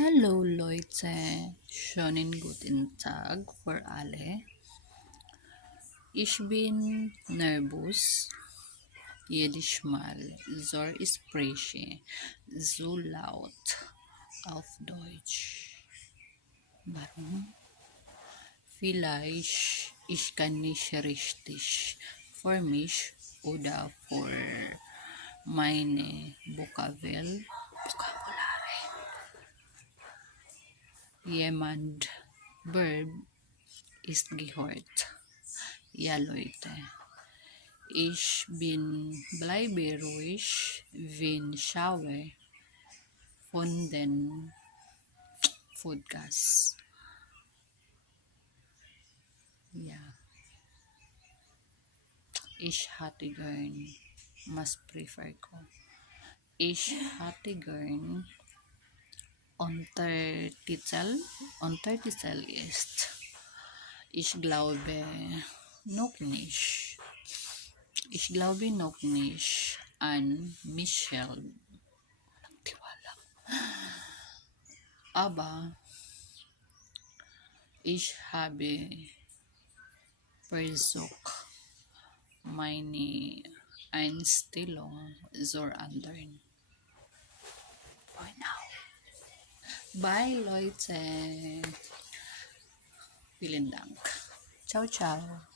Hallo Leute, schönen guten Tag für alle. Ich bin nervös. Jedes Mal so spreche so laut auf Deutsch. Warum? Vielleicht ich kann nicht richtig für mich oder für meine Vokabeln. Jemand Verb ist gehört. Ja, Leute, bleibe ruhig, wenn schaue von den Podcast. Ja, ich hatte gern, mas prefer ko. Ich hatte gern Untertitel. Untertitel ist, ich glaube noch nicht. Ich glaube noch nicht an Michelle. Tiwala. Aber ich habe versucht, meine Einstellung zu ändern. For now. Bye, Leute. Vielen Dank. Ciao, ciao.